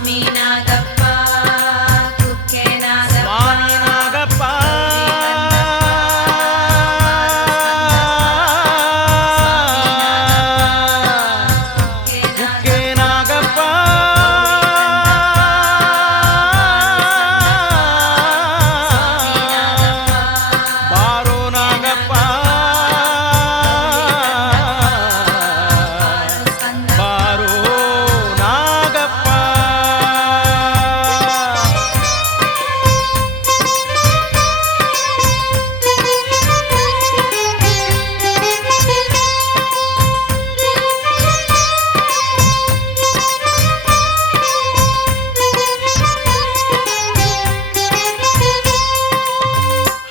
ಸ್ವಾಮಿ ನಾಗಪ್ಪ ಕುಕ್ಕೆ ನಾಗಪ್ಪ ಸ್ವಾಮಿ ನಾಗಪ್ಪ ಕುಕ್ಕೆ ನಾಗಪ್ಪ ಬಾರೋ ನಾಗಪ್ಪ ಬಾರೋ ನಾಗಪ್ಪ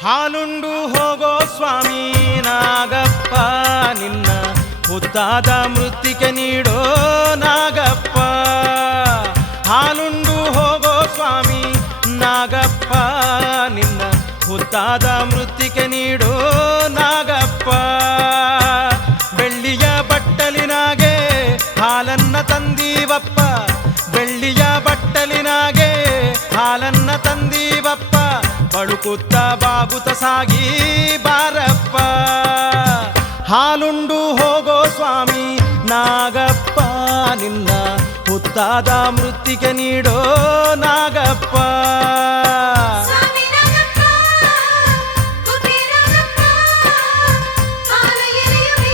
ಹಾಲುಂಡು ಹೋಗೋ ಸ್ವಾಮಿ ನಾಗಪ್ಪ ನಿನ್ನ ಮುದ್ದಾದ ಮೃತ್ತಿಕೆ ನೀಡೋ ನಾಗಪ್ಪ ಹಾಲುಂಡು ಹೋಗೋ ಸ್ವಾಮಿ ನಾಗಪ್ಪ ನಿನ್ನ ಮುದ್ದಾದ ಮೃತ್ತಿಕೆ ನೀಡೋ ನಾಗಪ್ಪ ಬೆಳ್ಳಿಯ ಬಟ್ಟಲಿನಾಗೆ ಹಾಲನ್ನ ತಂದೀವಪ್ಪ ಬೆಳ್ಳಿಯ ಬಟ್ಟಲಿನಾಗೆ ಹಾಲನ್ನ ತಂದೀವಪ್ಪ ಬಳುಕುತ್ತ ಬಾಗುತ್ತ ಸಾಗಿ ಬಾರಪ್ಪ ಹಾಲುಂಡು ಹೋಗೋ ಸ್ವಾಮಿ ನಾಗಪ್ಪ ನಿನ್ನ ಹುತ್ತಾದ ಮೃತ್ತಿಗೆ ನೀಡೋ ನಾಗಪ್ಪ ಸ್ವಾಮಿ ನಾಗಪ್ಪ ಕುಕ್ಕೆ ನಾಗಪ್ಪ ಹಾಲ ಎರೆಯುವೆ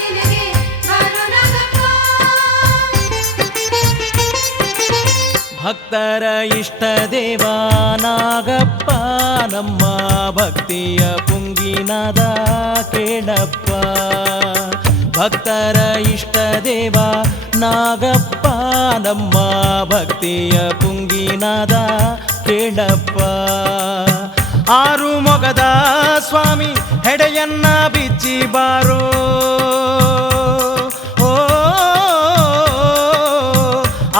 ನಿನಗೆ ಬಾರೋ ನಾಗಪ್ಪ ಭಕ್ತರ ಇಷ್ಟ ದೇವ ನಾಗಪ್ಪ ನಮ್ಮ ಭಕ್ತಿಯ ಪುಂಗಿನಾದ ಕೇಳಪ್ಪ ಭಕ್ತರ ಇಷ್ಟ ದೇವ ನಾಗಪ್ಪ ನಮ್ಮ ಭಕ್ತಿಯ ಪುಂಗಿನಾದ ಕೇಳಪ್ಪ ಆರು ಮೊಗದ ಸ್ವಾಮಿ ಹೆಡೆಯನ್ನ ಬಿಚ್ಚಿ ಬಾರೋ ಓ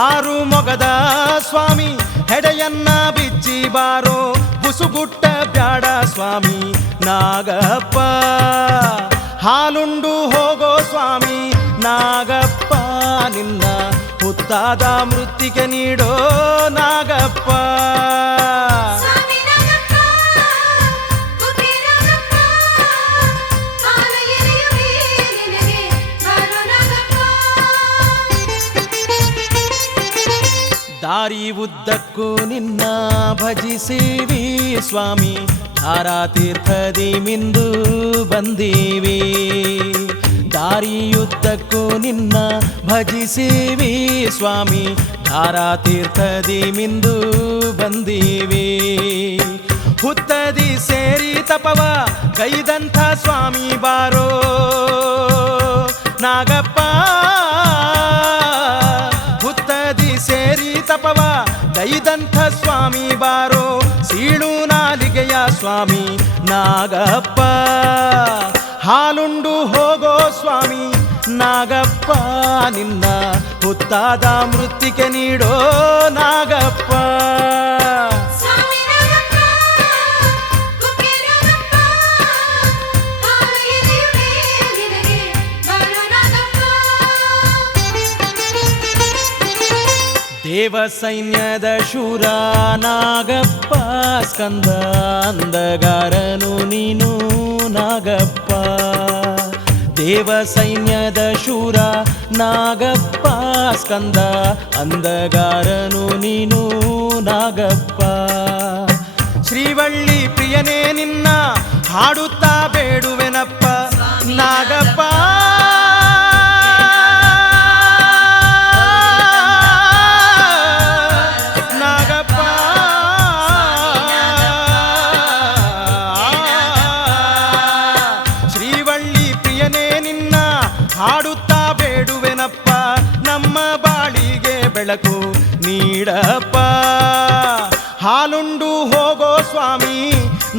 ಆರು ಮೊಗದ ಸ್ವಾಮಿ ಹೆಡೆಯನ್ನ ಬಿಚ್ಚಿ ಬಾರೋ ಬುಸುಗುಟ್ಟ ಬ್ಯಾಡ ಸ್ವಾಮಿ ನಾಗಪ್ಪ ಹಾಲುಂಡು ಹೋಗೋ ಸ್ವಾಮಿ ನಾಗಪ್ಪ ನಿನ್ನ ಹುತ್ತಾದ ಮೃತ್ತಿಗೆ ನೀಡೋ ನಾಗಪ್ಪ ಸ್ವಾಮಿ ನಾಗಪ್ಪ ಕುಕ್ಕೆ ನಾಗಪ್ಪ ಹಾಲ ಎರೆಯುವೆ ನಿನಗೆ ಬಾರೋ ನಾಗಪ್ಪ ದಾರಿ ಉದ್ದಕ್ಕೂ ನಿನ್ನ ಭಜಿಸೀವಿ ಸ್ವಾಮಿ ಧಾರಾತೀರ್ಥದಿ ಮಿಂದು ಬಂದೀವಿ ದಾರಿಯುದ್ದಕ್ಕೂ ನಿನ್ನ ಭಜಿಸೀವಿ ಸ್ವಾಮಿ ಧಾರಾತೀರ್ಥದಿ ಮಿಂದು ಬಂದೀವಿ ಹುತ್ತದಿ ಸೇರಿ ತಪವ ಕೈದಂಥ ಸ್ವಾಮಿ ಬಾರೋ ನಾಗಪ್ಪ ಹುತ್ತದಿ ಸೇರಿ ತಪವ ದೈದಂಥ ಸ್ವಾಮಿ ಬಾರೋ ಸೀಳು ನಾಲಿಗೆಯ ಸ್ವಾಮಿ ನಾಗಪ್ಪ ಹಾಲುಂಡು ಹೋಗೋ ಸ್ವಾಮಿ ನಾಗಪ್ಪ ನಿನ್ನ ಹುತ್ತಾದ ಮೃತ್ತಿಗೆ ನೀಡೋ ನಾಗಪ್ಪ ಸ್ವಾಮಿ ನಾಗಪ್ಪ ಕುಕ್ಕೆ ನಾಗಪ್ಪ ಹಾಲ ಎರೆಯುವೆ ನಿನಗೆ ಬಾರೋ ನಾಗಪ್ಪ ದೇವ ಸೈನ್ಯದ ಶೂರ ನಾಗಪ್ಪ ಸ್ಕಂದ ಅಂದಗಾರನು ನೀನು ನಾಗಪ್ಪ ದೇವ ಸೈನ್ಯದ ಶೂರ ನಾಗಪ್ಪ ಸ್ಕಂದ ಅಂದಗಾರನು ನೀನು ನಾಗಪ್ಪ ಶ್ರೀವಳ್ಳಿ ಪ್ರಿಯನೇ ನಿನ್ನ ಹಾಡುತ್ತಾ ಬೇಡುವೆನಪ್ಪ ನಾಗಪ್ಪ ನಾಗಪ್ಪ ಶ್ರೀವಳ್ಳಿ ಪ್ರಿಯನೇ ನಿನ್ನ ಹಾಡುತ್ತಾ ಬೇಡುವೆನಪ್ಪ ನಮ್ಮ ಬಾಳಿಗೆ ಬೆಳಕು ನೀಡಪ್ಪ ಹಾಲುಂಡು ಹೋಗೋ ಸ್ವಾಮಿ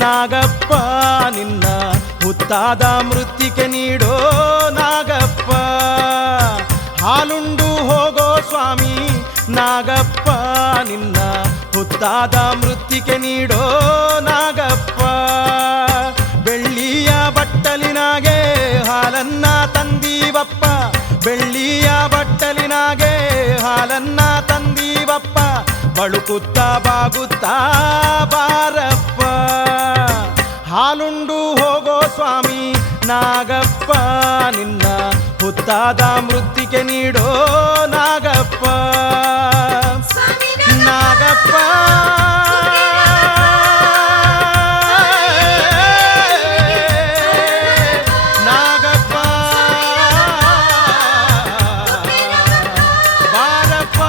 ನಾಗಪ್ಪ ನಿನ್ನ ಹುತ್ತಾದ ಮೃತ್ತಿಗೆ ನೀಡೋ ನಾಗಪ್ಪ ಹಾಲುಂಡು ಹೋಗೋ ಸ್ವಾಮಿ ನಾಗಪ್ಪ ನಿನ್ನ ಹುತ್ತಾದ ಮೃತ್ತಿಗೆ ನೀಡೋ ನಾಗಪ್ಪ ಬೆಳ್ಳಿಯ ಬಟ್ಟಲಿನಾಗೆ ಹಾಲನ್ನ ತಂದೀವಪ್ಪ ಬೆಳ್ಳಿಯ ಬಟ್ಟಲಿನಾಗೆ ಹಾಲನ್ನ ತಂದೀವ ಶಿವಪ್ಪ ಬಳುಕುತ್ತಾ ಬಾಗುತ್ತಾ ಬಾರಪ್ಪ. ಹಾಲುಂಡು ಹೋಗೋ ಸ್ವಾಮಿ ನಾಗಪ್ಪ ನಿನ್ನ ಹುತ್ತಾದ ಮೃತ್ತಿಗೆ ನೀಡೋ ನಾಗಪ್ಪ. ಸ್ವಾಮಿ ನಾಗಪ್ಪ ನಾಗಪ್ಪ ಬಾರಪ್ಪ.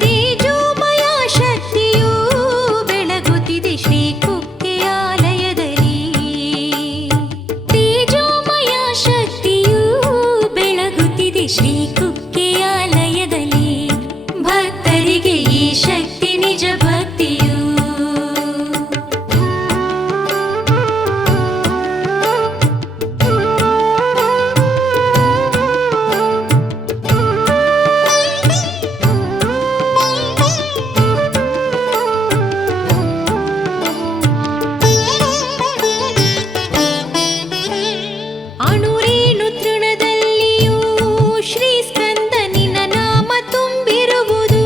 ತೇಜೋಮಯ ಶಕ್ತಿಯು ಬೆಳಗುತ್ತಿದೆ ಶ್ರೀ ಕುಕ್ಕೆಯಾಲಯದಲ್ಲಿ. ತೇಜೋಮಯ ಶಕ್ತಿಯು ಬೆಳಗುತ್ತಿದೆ ಶ್ರೀ ಕುಕ್ಕೆಯಾಲಯದಲ್ಲಿ. ಭಕ್ತರಿಗೆ ಈ ಶಕ್ತಿ ನಿಜ ಭಕ್ತಿಯು. ಅಣುರೇಣು ತೃಣದಲ್ಲಿಯೂ ಶ್ರೀ ಸ್ಕಂದನಿನ ನಾಮ ತುಂಬಿರುವುದು.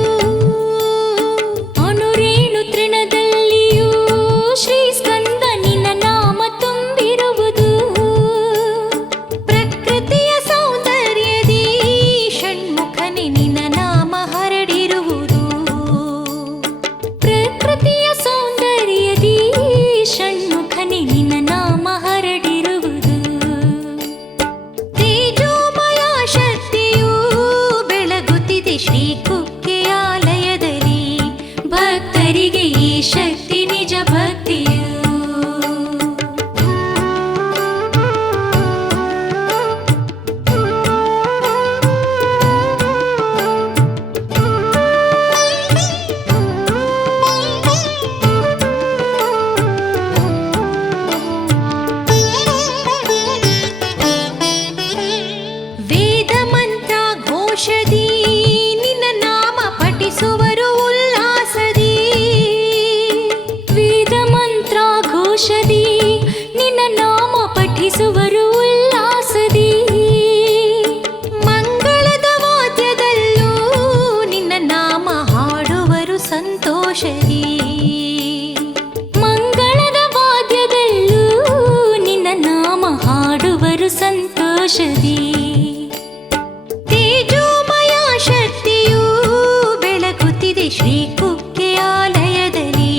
ಅಣುರೇಣು ತೃಣದಲ್ಲಿಯೂ ಶ್ರೀ ಸ್ಕಂದನಿನ ನಾಮ ತುಂಬಿರುವುದು. ಪ್ರಕೃತಿಯ ಸೌಂದರ್ಯದಿ ಷಣ್ಮುಖನೆ ನಿನ್ನ ನಾಮ ಹರಡಿರುವುದು. ಪ್ರಕೃತಿಯ ಸೌಂದರ್ಯದಿ ಷಣ್ಮುಖನೆ ನಿನ್ನ ನಾಮ ಹರಡಿರುವುದು. ತೇಜೋಮಯ ಶಕ್ತಿಯು ಬೆಳಗುತ್ತಿದೆ ಶ್ರೀ ಕುಕ್ಕೆಯಾಲಯದಲ್ಲಿ. ಭಕ್ತರಿಗೆ ಈ ಶಕ್ತಿ ನಿಜ ಭಕ್ತಿಯು. ವೇದ ಮಂತ್ರ ಘೋಷದಿ ನಿನ್ನ ನಾಮ ಪಠಿಸುವರು ಉಲ್ಲಾಸದಿ. ವೇದ ಮಂತ್ರ ಘೋಷದಿ ನಿನ್ನ ನಾಮ ಪಠಿಸುವರು ಉಲ್ಲಾಸದಿ. ಮಂಗಳದ ವಾದ್ಯದಲ್ಲೂ ನಿನ್ನ ನಾಮ ಹಾಡುವರು ಸಂತೋಷದಿ. ಮಂಗಳದ ವಾದ್ಯದಲ್ಲೂ ನಿನ್ನ ನಾಮ ಹಾಡುವರು ಸಂತೋಷದಿ. ತೇಜೋಮಯ ಶಕ್ತಿಯು ಬೆಳಗುತ್ತಿದೆ ಶ್ರೀ ಕುಕ್ಕೆಯಾಲಯದಲ್ಲಿ.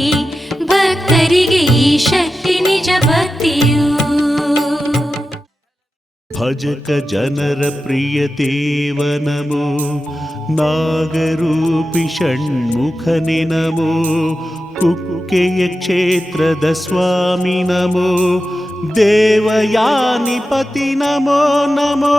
ಭಕ್ತರಿಗೆ ಈ ಶಕ್ತಿ ನಿಜ ಭಕ್ತಿಯು. ಭಜಕ ಜನರ ಪ್ರಿಯ ದೇವ ನಮೋ, ನಾಗರೂಪಿ ಷಣ್ಮುಖನೆ ನಮೋ, ಕುಕ್ಕೆಯ ಕ್ಷೇತ್ರದ ಸ್ವಾಮಿ ನಮೋ, ದೇವಯಾನಿಪತಿ ನಮೋ ನಮೋ.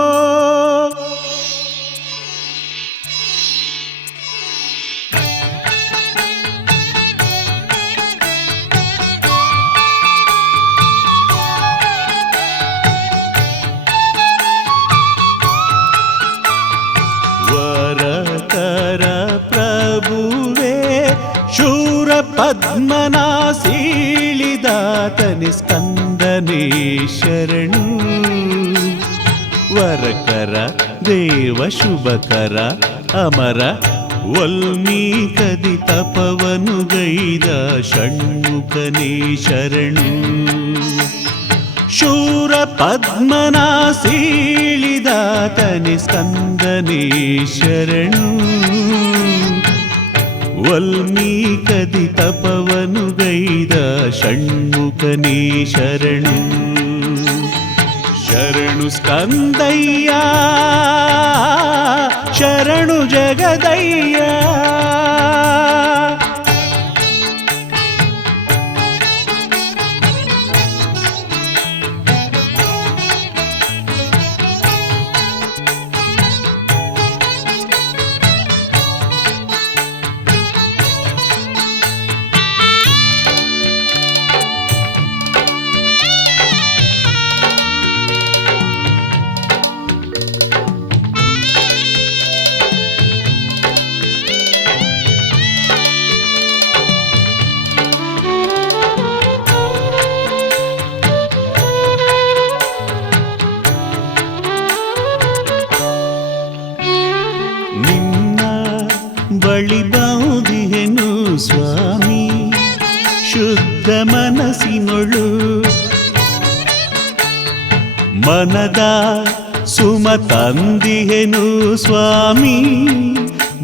ವರಕರ ಪ್ರಭುವೇ ಶೂರ ಪದ್ಮನಾಸೀಳಿದಾತನಿ ಸ್ಕಂದನೇ ಶರಣು. ವರಕರ ದೇವ ಶುಭಕರ ಅಮರ ವಲ್ಮೀಕದಿ ತಪವನು ಗೈದ ಷಣ್ಮುಖನೇ ಶರಣು. ಶೂರ ಪದ್ಮನಾಸೀಳಿದಾತನಿ ಸ್ಕಂದನೇ ಶರಣು. ವಲ್ಮೀಕದಿ ತಪವನು ಗೈದ ಷಣ್ಮುಖನೇ ಶರಣು. ಶರಣು ಸ್ಕಂದಯ್ಯ ಶರಣು ಜಗದಯ್ಯ. ಮನದ ಸುಮ ತಂದಿಹೆನು ಸ್ವಾಮಿ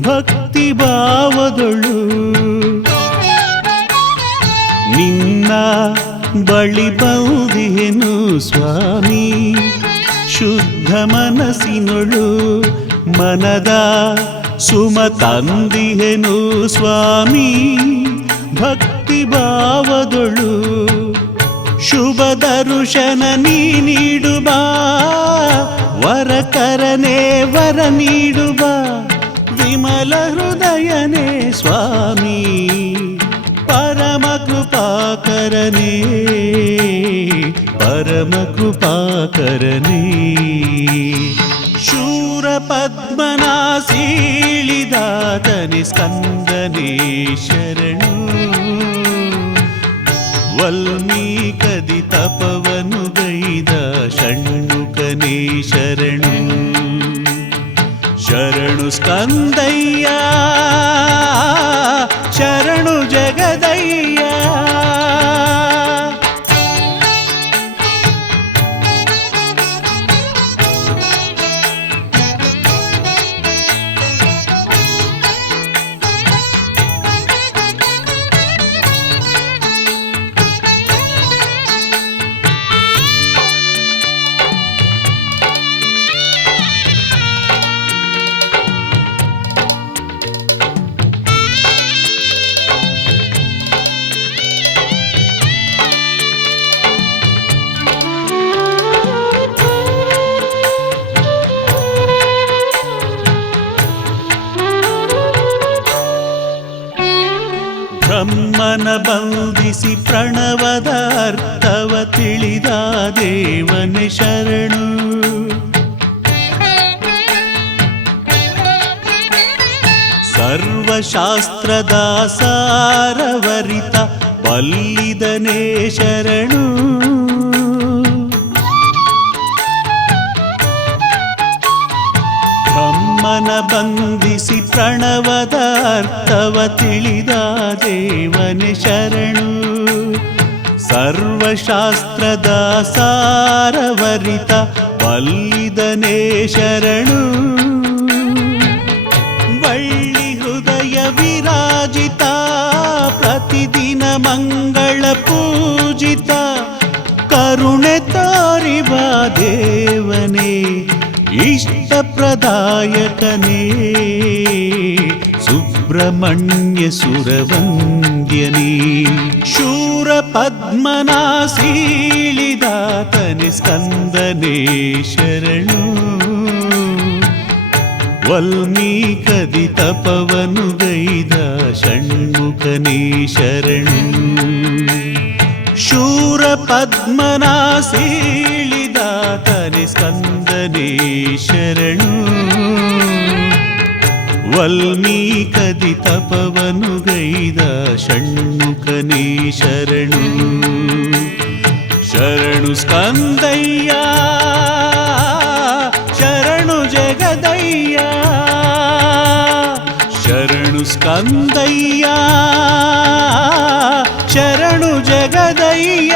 ಭಕ್ತಿ ಭಾವದೊಳು ನಿನ್ನ ಬಳಿ ಬಂದಿಹೆನು ಸ್ವಾಮಿ ಶುದ್ಧ ಮನಸ್ಸಿನೊಳು ಮನದ ಸುಮ ತಂದಿಹೆನು ಸ್ವಾಮಿ ಭಕ್ತಿ ಭಾವದೊಳು ಶುಭ ದರ್ಶನ ನೀ ನೀಡುವ ವರಕರನೇ ವರ ನೀಡುವ ವಿಮಲ ಹೃದಯನೇ ಸ್ವಾಮಿ ಪರಮ ಕೃಪಾಕರನೇ ಪರಮ ಕೃಪಾಕರನೇ ಶೂರ ಪದ್ಮನಾಸೀಳಿದಾತನೆ ಸ್ಕಂದನೇ ಶರಣು ವಲ್ಮೀಕದಿ ತಪವನು ಗೈದ ಷಣ್ಮುಖನೇ ಶರಣು ಶರಣು ಸ್ಕಂದಯ್ಯ ಶರಣು ಜಗದಯ್ಯ ಬ್ರಹ್ಮನ ಬಂಧಿಸಿ ಪ್ರಣವದ ಅರ್ಥವ ತಿಳಿದ ದೇವನೇ ಶರಣು ಸರ್ವಶಾಸ್ತ್ರದ ಸಾರವರಿತ ಬಲ್ಲಿದನೇ ಶರಣು ಬ್ರಹ್ಮನ ಬಂಧಿಸಿ ಪ್ರಣವದ ಅರ್ಥವ ತಿಳಿದ ದೇವನೇ ಶರಣು ಸರ್ವಶಾಸ್ತ್ರದ ಸಾರವರಿತ ಬಲ್ಲಿದನೇ ಶರಣು ವಳ್ಳಿ ಹೃದಯ ವಿರಾಜಿತ ಪ್ರತಿದಿನ ಮಂಗಳ ಪೂಜಿತ ಕರುಣೆ ತೋರಿವ ದೇವನೇ ಇಷ್ಟ ಪ್ರದಾಯಕನೇ ಸುಬ್ರಹ್ಮಣ್ಯ ಸುರವಂದ್ಯನೇ ಶೂರ ಪದ್ಮನಾಸೀಳಿದಾತನೆ ಸ್ಕಂದನೇ ಶರಣು ವಲ್ಮೀಕದಿ ತಪವನು ಗೈದ ಷಣ್ಮುಖನೇ ಶರಣು ಶೂರ ಪದ್ಮನಾಸೀಳಿದಾತನೆ ಸ್ಕಂದನೇ ಶರಣು ವಲ್ಮೀಕದಿ ತಪವನು ಗೈದ ಷಣ್ಮುಖನೇ ಶರಣು ಶರಣು ಸ್ಕಂದಯ್ಯ ಶರಣು ಜಗದಯ್ಯ ಶರಣು ಸ್ಕಂದಯ್ಯ ಶರಣು ಜಗದಯ್ಯ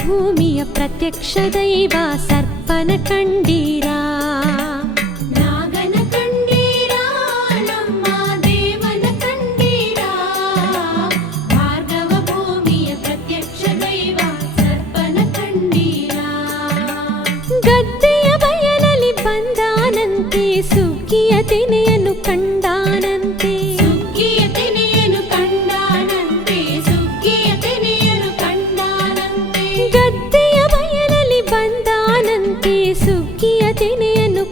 ಭೂಮಿಯ ಪ್ರತ್ಯಕ್ಷ ದೈವ ಸರ್ಪನ ಕಂಡೀರಾ ನಾಗನ ಕಂಡೀರಾ ನಮ್ಮ ದೇವನ ಕಂಡೀರಾ ಭಾರ್ಗವ ಭೂಮಿಯ ಪ್ರತ್ಯಕ್ಷ ದೈವ ಸರ್ಪನ ಕಂಡೀರಾ ಗದ್ದೆಯ ಬಯಲಲ್ಲಿ ಬಂದಾನಂತೆ ಸುಗ್ಗಿಯ ತೆನೆಯನ್ನು ಕಂಡಾನಂತೆ ಸುಗ್ಗಿಯ ತೆನೆಯನ್ನು ಕಂಡಾನಂತೆ ಸುಗ್ಗಿಯ ತೆನೆಯನ್ನು ಕಂಡಾನಂತೆ ಗದ್ದೆಯ ಬಯಲಲ್ಲಿ ಬಂದಾನಂತೆ ಸುಗ್ಗಿಯ ತೆನೆಯನ್ನು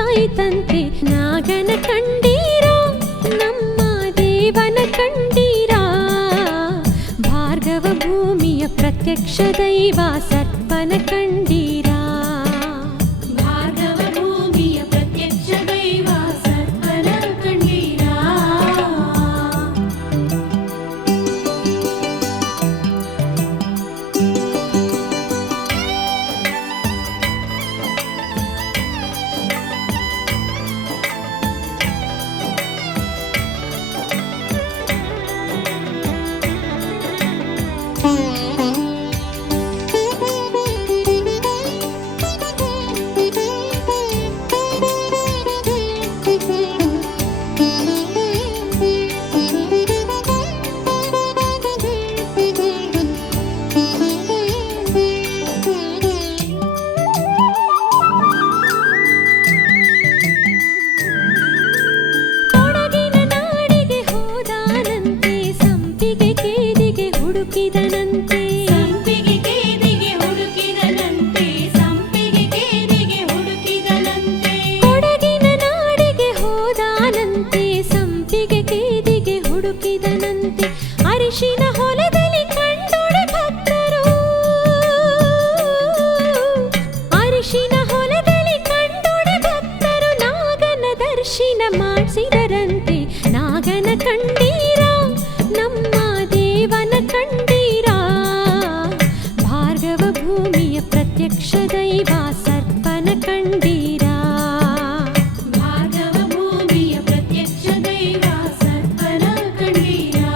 ಮಿಂಚಾಯಿತಂತೆ ನಾಗನ ಕಂಡೀರಾ ನಮ್ಮ ದೇವನ ಕಂಡೀರಾ ಭಾರ್ಗವ ಭೂಮಿಯ ಪ್ರತ್ಯಕ್ಷ ದೈವ ಸರ್ಪನ ಕಂಡೀರಾ ಭಾರ್ಗವ ಭೂಮಿಯ ಪ್ರತ್ಯಕ್ಷ ದೈವ ಸರ್ಪನ ಕಂಡೀರಾ ಅರಿಶಿನ ಹೊಲದಲ್ಲಿ ಕಂಡೊಡೆ ಭಕ್ತರು ಅರಿಶಿನ ಹೊಲದಲ್ಲಿ ಕಂಡೊಡೆ ಭಕ್ತರು ನಾಗನ ದರ್ಶನ ಮಾಡಿಸಿದರಂತೆ ನಾಗನ ಕಂಡೀರಾ ನಮ್ಮ ದೇವನ ಕಂಡೀರಾ ಭಾರ್ಗವ ಭೂಮಿಯ ಪ್ರತ್ಯಕ್ಷ ದೈವ ಸರ್ಪನ ಕಂಡೀರಾ ಭಾರ್ಗವ ಭೂಮಿಯ ಪ್ರತ್ಯಕ್ಷ ದೈವ ಸರ್ಪನ ಕಂಡೀರಾ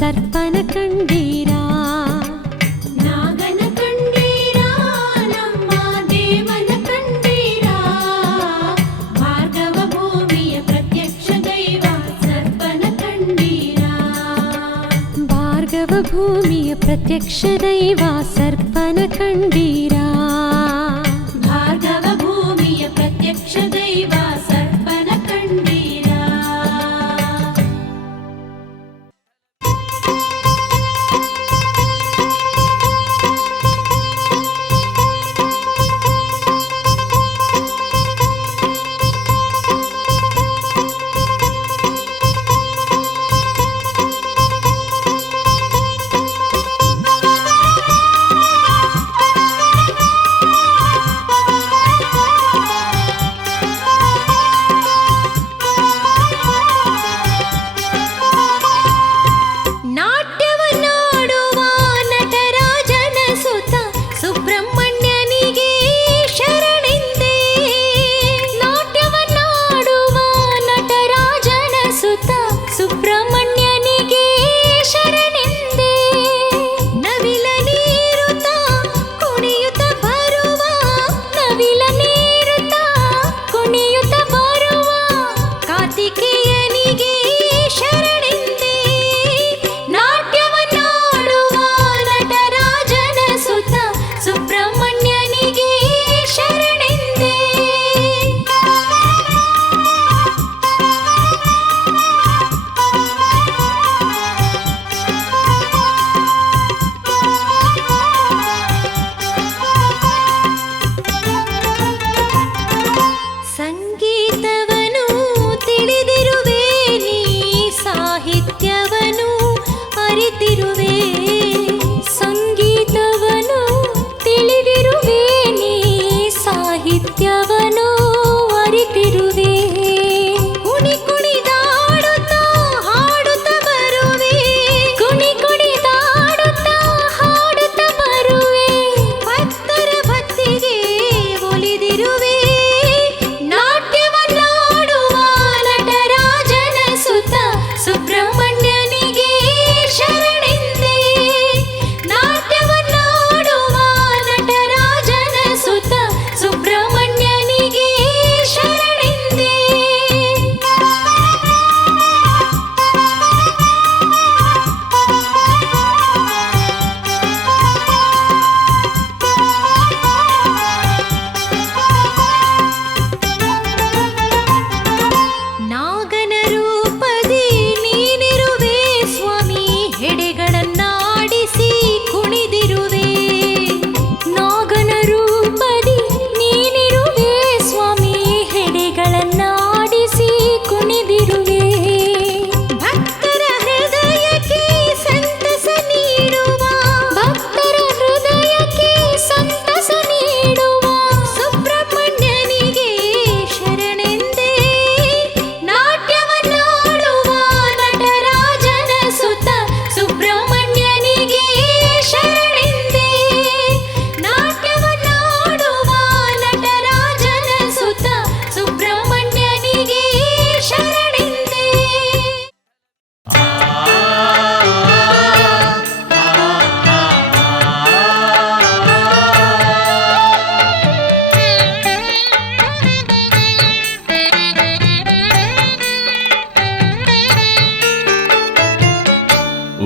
ಸರ್ಪನ ಕಂಡೀರಾ ನಾಗನ ಕಂಡೀರಾ ನಮ್ಮ ದೇವನ ಕಂಡೀರಾ ಭಾರ್ಗವ ಭೂಮಿಯ ಪ್ರತ್ಯಕ್ಷ ದೈವ ಸರ್ಪನ ಕಂಡೀರಾ ಭಾರ್ಗವ ಭೂಮಿಯ ಪ್ರತ್ಯಕ್ಷ ದೈವ ಸರ್ಪನ ಕಂಡೀರಾ ಭಾರ್ಗವ ಭೂಮಿಯ ಪ್ರತ್ಯಕ್ಷ ದೈವ ಸರ್ಪನ ಕಂಡೀರಾ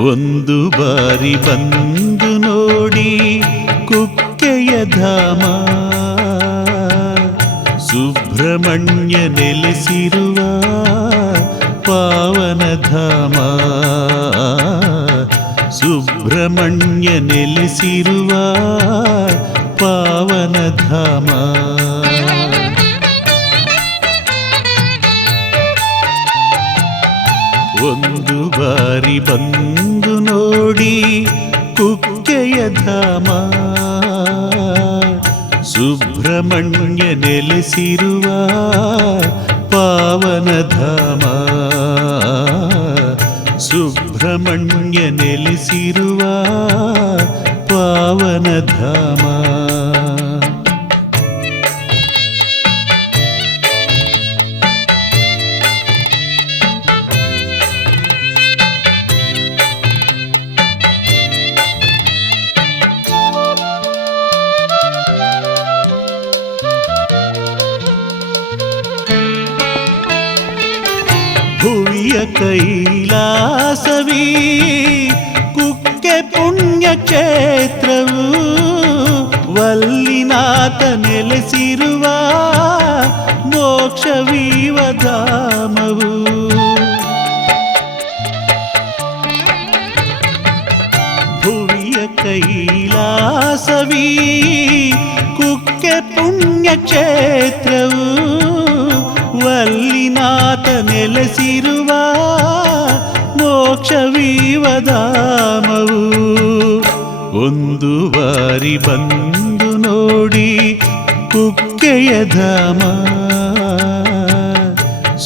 ಒಂದು ಬಾರಿ ಬಂದು ನೋಡಿ ಕುಕ್ಕೆಯ ಧಾಮ, ಸುಬ್ರಹ್ಮಣ್ಯ ನೆಲೆಸಿರುವ ಪಾವನ ಧಾಮ, ಸುಬ್ರಹ್ಮಣ್ಯ ನೆಲೆಸಿರುವ ಪಾವನ ಧಾಮ. ಒಂದು ಬಾರಿ ಬಂದು ನೋಡಿ ಕುಕ್ಕೆಯ ಧಾಮ, ಸುಬ್ರಹ್ಮಣ್ಯ ನೆಲೆಸಿರುವ ಪಾವನ ಧಾಮ, ಸುಬ್ರಹ್ಮಣ್ಯ ನೆಲೆಸಿರುವ ಪಾವನ ಧಾಮ. ಭುವಿಯ ಕೈಲಾಸವೀ ಕುಕ್ಕೆ ಪುಣ್ಯ ಕ್ಷೇತ್ರವು, ವಲ್ಲಿನಾಥ ನೆಲೆಸಿರುವ ಮೋಕ್ಷವೀವ ಧಾಮವು. ಭುವಿಯ ಕೈಲಾಸವೀ ಕುಕ್ಕೆ ಪುಣ್ಯ ಕ್ಷೇತ್ರವು, ವಲ್ಲಿನಾಥ ನೆಲೆಸಿರುವ ಮೋಕ್ಷವೀವ ಧಾಮವು. ಒಂದು ಬಾರಿ ಬಂದು ನೋಡಿ ಕುಕ್ಕೆಯ ಧಾಮ,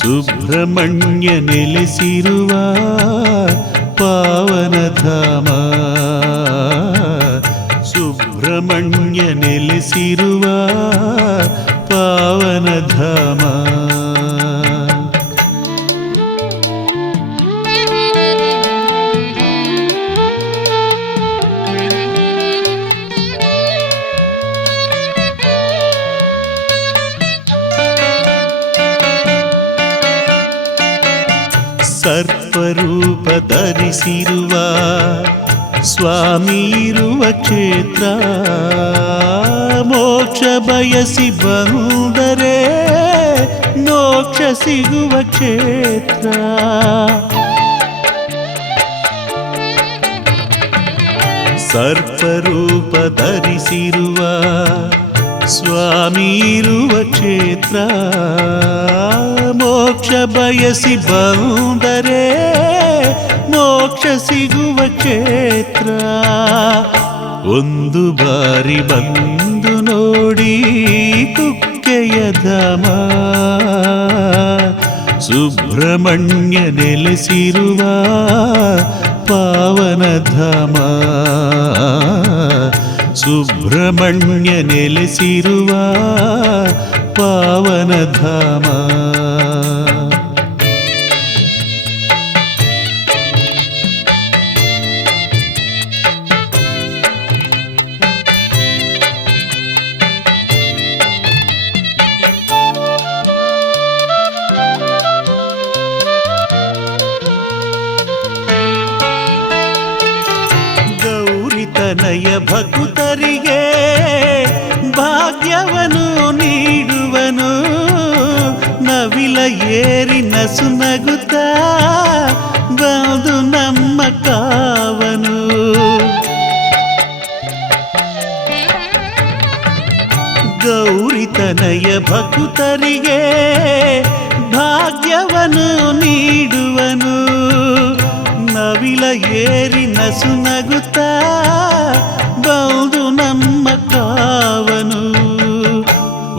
ಸುಬ್ರಹ್ಮಣ್ಯ ನೆಲೆಸಿರುವ ಪಾವನ ಧಾಮ, ಸುಬ್ರಹ್ಮಣ್ಯ ನೆಲೆಸಿರುವ ಪಾವನ ಧಾಮ. ಸರ್ಪರೂಪ ಧರಿಸಿರುವ ಸ್ವಾಮಿ ಇರುವ ಕ್ಷೇತ್ರ, ಮೋಕ್ಷ ಬಯಸಿ ಬಂದರೆ ಮೋಕ್ಷ ಸಿಗುವ ಕ್ಷೇತ್ರ. ಸರ್ಪರೂಪ ಧರಿಸಿರುವ ಸ್ವಾಮಿ ಇರುವ ಕ್ಷೇತ್ರ, ಮೋಕ್ಷ ಬಯಸಿ ಬಂದರೆ ಮೋಕ್ಷ ಸಿಗುವ ಕ್ಷೇತ್ರ. ಒಂದು ಬಾರಿ ಬಂದು ನೋಡಿ ಕುಕ್ಕೆಯ ಧಾಮ, ಸುಬ್ರಹ್ಮಣ್ಯ ನೆಲೆಸಿರುವ ಪಾವನ ಧಾಮ, ಸುಬ್ರಹ್ಮಣ್ಯ ನೆಲೆಸಿರುವ ಪಾವನ ಧಾಮ. ಗೌರಿತನಯ ಭಕ್ತರಿಗೆ ಭಾಗ್ಯವನ್ನು ನೀಡುವನು, ನವಿಲ ಏರಿ ನಸು ನಗುತ್ತಾ ಬಂದು ನಮ್ಮ ಕಾವನು. ಗೌರಿತನಯ ಭಕ್ತರಿಗೆ ಭಾಗ್ಯವನ್ನು ನೀಡುವನು, ನವಿಲ ಏರಿ ನಸು ನಗುತ್ತಾ ಬಂದು ನಮ್ಮ ಕಾವನು.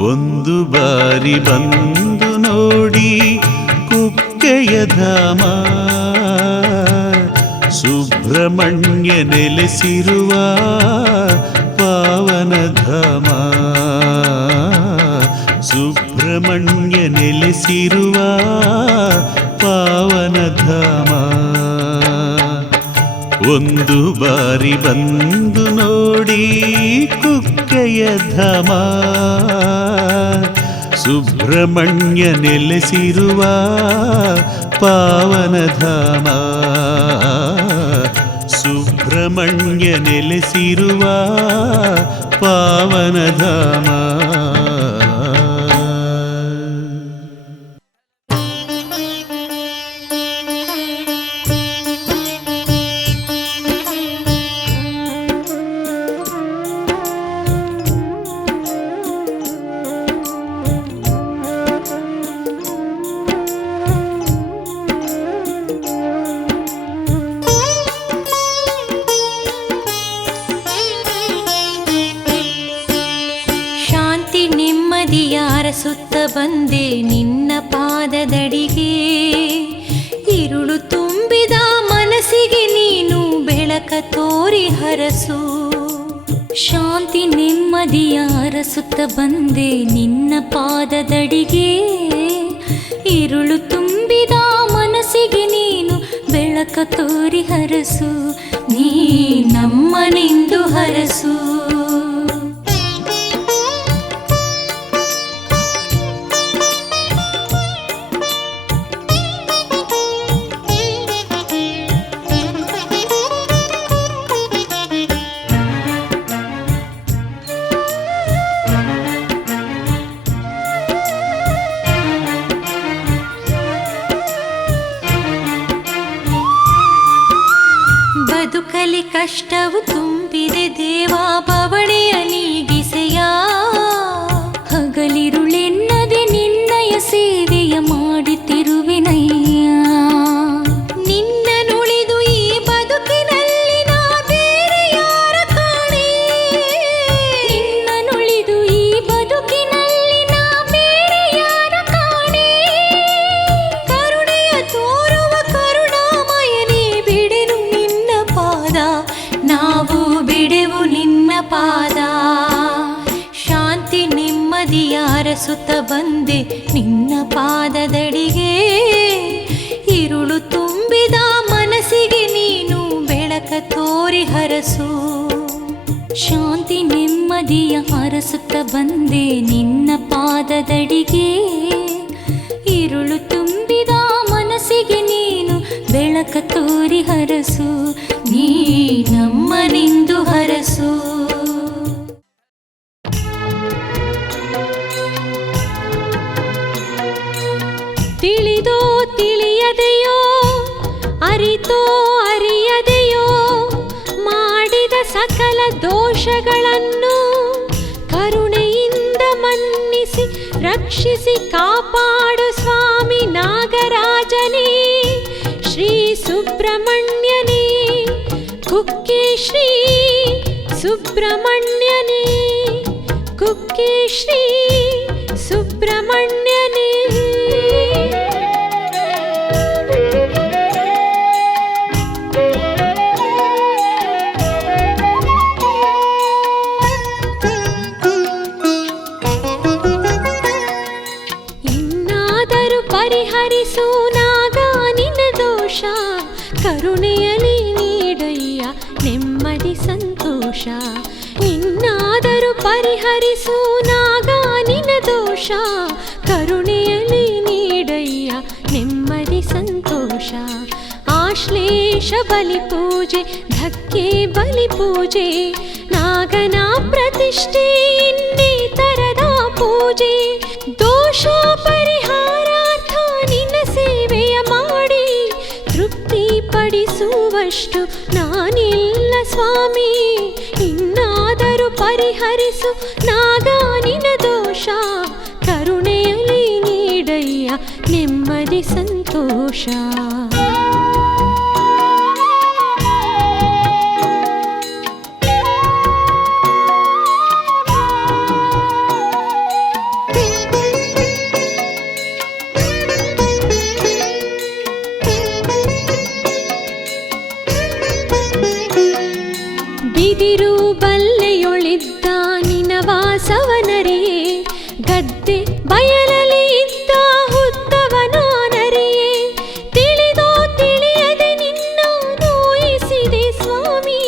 ಒಂದು ಬಾರಿ ಬಂದು ನೋಡಿ ಕುಕ್ಕೆಯ ಧಾಮ, ಸುಬ್ರಹ್ಮಣ್ಯ ನೆಲೆಸಿರುವ ಪಾವನ ಧಾಮ, ಸುಬ್ರಹ್ಮಣ್ಯ ನೆಲೆಸಿರುವ ಪಾವನ ಧಾಮ. ಒಂದು ಬಾರಿ ಬಂದು ನೋಡಿ ಕುಕ್ಕೆಯ ಧಾಮ, ಸುಬ್ರಹ್ಮಣ್ಯ ನೆಲೆಸಿರುವ ಪಾವನ ಧಾಮ, ಸುಬ್ರಹ್ಮಣ್ಯ ನೆಲೆಸಿರುವ ಪಾವನಧಾಮ. ಅರಸುತ್ತ ಬಂದೆ ನಿನ್ನ ಪಾದದಡಿಗೆ, ಇರುಳು ತುಂಬಿದ ಮನಸ್ಸಿಗೆ ನೀನು ಬೆಳಕ ತೋರಿ ಹರಸು. ಶಾಂತಿ ನೆಮ್ಮದಿಯ ಅರಸುತ್ತ ಬಂದೆ ನಿನ್ನ ಪಾದದಡಿಗೆ, ಇರುಳು ತುಂಬಿದ ಮನಸ್ಸಿಗೆ ನೀನು ಬೆಳಕ ತೋರಿ ಹರಸು. ನೀ ನಮ್ಮನೆಂದು ಹರಸು. ಬದುಕಲಿ ಕಷ್ಟವು ತುಂಬಿದೆ ದೇವಾ ಬವಣೆಯ ನೀಗಿಸೆಯ, ಹಗಲಿರುಳೆನ್ನದೆ ನಿನ್ನಯ ಸೇವೆಯ ಮಾಡುತ್ತಿರುವೆನಯ್ಯ. ನಿನ್ನ ನುಳಿದು ಈ ಬದುಕಿನಲ್ಲಿ ನಾ ಬೇರೆ ಯಾರ ಕಾಣೆ, ನಿನ್ನ ನುಳಿದು ಈ ಬದುಕಿನಲ್ಲಿ ನಾ ಬೇರೆ ಯಾರ ಕಾಣೆ. ಕರುಣೆಯ ತೋರುವ ಕರುಣಾಮಯನೇ ಬಿಡೆನು ನಿನ್ನ ಪಾದ, ನಾವು ಬಿಡೆವು ನಿನ್ನ ಪಾದ. ಶಾಂತಿ ನೆಮ್ಮದಿಯ ಅರಸುತ್ತ ಬಂದೆ ನಿನ್ನ ಪಾದದಡಿಗೆ, ಇರುಳು ತುಂಬಿದ ಮನಸ್ಸಿಗೆ ನೀನು ಬೆಳಕ ತೋರಿ ಹರಸು. ಶಾಂತಿ ನೆಮ್ಮದಿಯ ಅರಸುತ್ತ ಬಂದೆ ನಿನ್ನ ಪಾದದಡಿಗೆ, ಇರುಳು ತುಂಬಿದ ಮನಸ್ಸಿಗೆ ನೀನು ಬೆಳಕ ತೋರಿ ಹರಸು. ನೀ ನಮ್ಮನೆಂದು ಹರಸು. ತಿಳಿದೋ ತಿಳಿಯದೆಯೋ ಅರಿತೋ ಅರಿಯದೆಯೋ ಮಾಡಿದ ಸಕಲ ದೋಷಗಳನ್ನು ಕರುಣೆಯಿಂದ ಮನ್ನಿಸಿ ರಕ್ಷಿಸಿ ಕಾಪಾಡು ಸ್ವಾಮಿ ನಾಗರಾಜನೇ. ಶ್ರೀ ಸುಬ್ರಹ್ಮಣ್ಯನೇ ಕುಕ್ಕೆ ಶ್ರೀ ಸುಬ್ರಹ್ಮಣ್ಯನೇ, ಕುಕ್ಕೆ ಶ್ರೀ ಸುಬ್ರಹ್ಮಣ್ಯನೇ. ಇನ್ನಾದರೂ ಪರಿಹರಿಸು ನಾಗ ನಿನ್ನ ದೋಷ, ಕರುಣೆಯಲಿ ನೀಡಯ್ಯ ನೆಮ್ಮದಿ ಸಂತೋಷ. ಇನ್ನಾದರೂ ಪರಿಹರಿಸು ನಾಗ ನಿನ್ನ ದೋಷ, ಕರುಣೆಯಲಿ ನೀಡಯ್ಯ ನೆಮ್ಮದಿ ಸಂತೋಷ. ಆಶ್ಲೇಷ ಬಲಿ ಪೂಜೆ ಧಕ್ಕೆ ಬಲಿ ಪೂಜೆ, ನಾಗನ ಪ್ರತಿಷ್ಠೆ ಇನ್ನಿತರದ ಪೂಜೆ. ದೋಷ ಪರಿಹಾರಾರ್ಥ ನಿನ್ನ ಸೇವೆಯ ಮಾಡಿ ತೃಪ್ತಿ ಪಡಿಸುವಷ್ಟು ನಾನಿಲ್ಲ ಸ್ವಾಮಿ. ಇನ್ನಾದರೂ ಪರಿಹರಿಸು ನಾಗ ನಿನ್ನ ದೋಷ, ಕರುಣೆಯಲಿ ನೀಡಯ್ಯ ನೆಮ್ಮದಿ ಸಂತೋಷ. ಬಿದಿರು ಬಲ್ಲೆಯೊಳಿದ್ದ ನಿನ ವಾಸವನರಿಯೇ, ಗದ್ದೆ ಬಯಲಲಿ ಇದ್ದ ಹುತ್ತವನಾನರಿಯೇ. ತಿಳಿದೋ ತಿಳಿಯದೆ ನಿನ್ನ ನೋಯಿಸಿದೆ ಸ್ವಾಮಿ,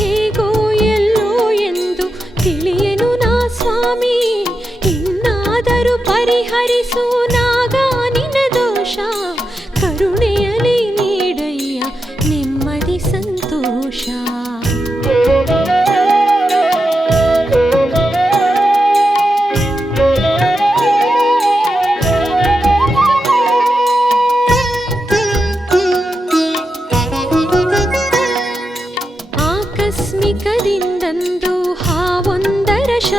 ಹೇಗೋ ಎಲ್ಲೋ ಎಂದು ತಿಳಿಯನು ನಾ ಸ್ವಾಮಿ. ಇನ್ನಾದರೂ ಪರಿಹರಿಸು ನಾಗ ನಿನ್ನ ದೋಷ, ಕರುಣೆಯಲಿ ನೀಡಯ್ಯ ನೆಮ್ಮದಿ ಸಂತೋಷ.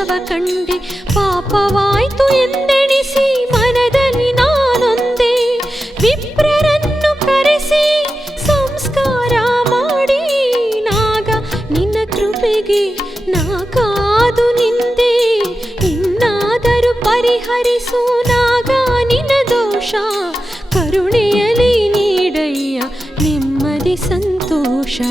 ದೋಷವ ಕಂಡೆ ಪಾಪವಾಯ್ತು ಎಂದೆಣಿಸಿ ಮನದಲ್ಲಿ ನಾನೊಂದೇ ವಿಪ್ರರನ್ನು ಕರೆಸಿ ಸಂಸ್ಕಾರ ಮಾಡಿ ನಾಗ ನಿನ್ನ ಕೃಪೆಗೆ ನಾ ಕಾದು ನಿಂದೆ ಇನ್ನಾದರೂ ಪರಿಹರಿಸು ನಾಗ ನಿನ್ನ ದೋಷ ಕರುಣೆಯಲಿ ನೀಡಯ್ಯ ನೆಮ್ಮದಿ ಸಂತೋಷ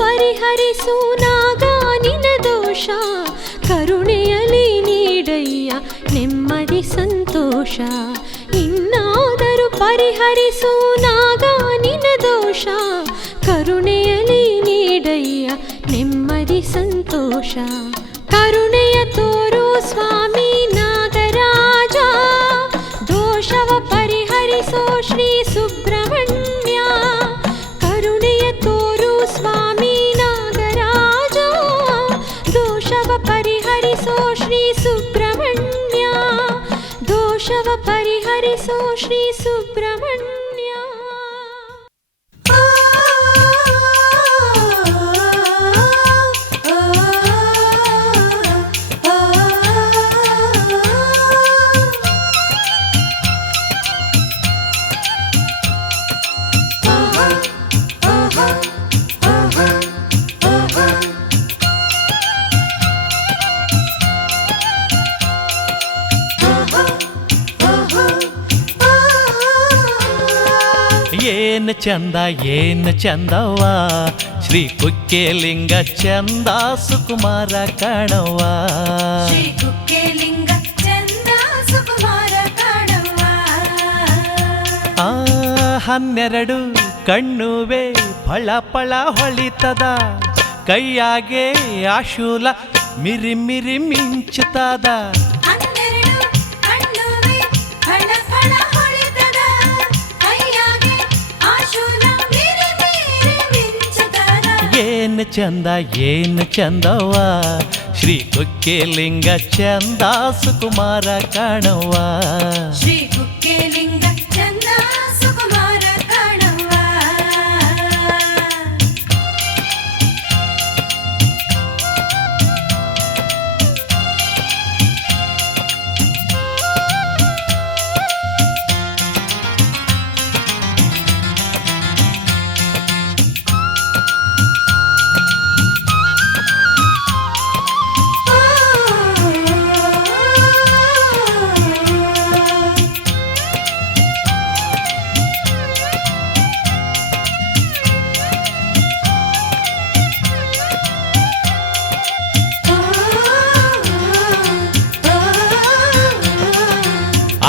ಪರಿಹರಿಸು ನಾಗ ನಿನ್ನ ದೋಷ ಕರುಣೆಯಲಿ ನೀಡಯ್ಯ ನೆಮ್ಮದಿ ಸಂತೋಷ ಇನ್ನಾದರೂ ಪರಿಹರಿಸು ನಾಗ ನಿನ್ನ ದೋಷ ಕರುಣೆಯಲಿ ನೀಡಯ್ಯ ನೆಮ್ಮದಿ ಸಂತೋಷ ಕರುಣೆಯ ತೋರು ಸ್ವಾಮಿ ನಾಗರಾಜ ದೋಷವ ಪರಿಹರಿಸೋ ಶ್ರೀ ಸುಬ್ರಹ್ಮಣ್ಯ ಕರುಣೆಯ ತೋರು ಸ್ವಾಮಿ ನಾಗರಾಜ ದೋಷವ ಪರಿಹರಿಸೋ ಶ್ರೀ ಸುಬ್ರಹ್ಮಣ್ಯ ದೋಷವ ಪರಿಹರಿಸೋ ಶ್ರೀ ಸುಬ್ರಹ್ಮಣ್ಯ ಏನು ಚಂದವ್ವ ಶ್ರೀ ಕುಕ್ಕೆಲಿಂಗ ಚಂದ ಸುಕುಮಾರ ಕಾಣವ್ವ ಶ್ರೀ ಕುಕ್ಕೆಲಿಂಗ ಚಂದ ಸುಕುಮಾರ ಕಾಣವ್ವ 12 ಕಣ್ಣುವೆ ಫಳ ಫಳ ಹೊಳಿತದ ಕೈಯಾಗೆ ಆಶೂಲ ಮಿರಿ ಮಿರಿ ಮಿಂಚುತ್ತದ ಏನು ಚಂದವ್ವ ಶ್ರೀ ಕುಕ್ಕೆಲಿಂಗ ಚಂದ ಸುಕುಮಾರ ಕಾಣವ್ವ ಶ್ರೀ ಕುಕ್ಕೆಲಿಂಗ ಚಂದ ಸುಕುಮಾರ ಕಾಣವ್ವ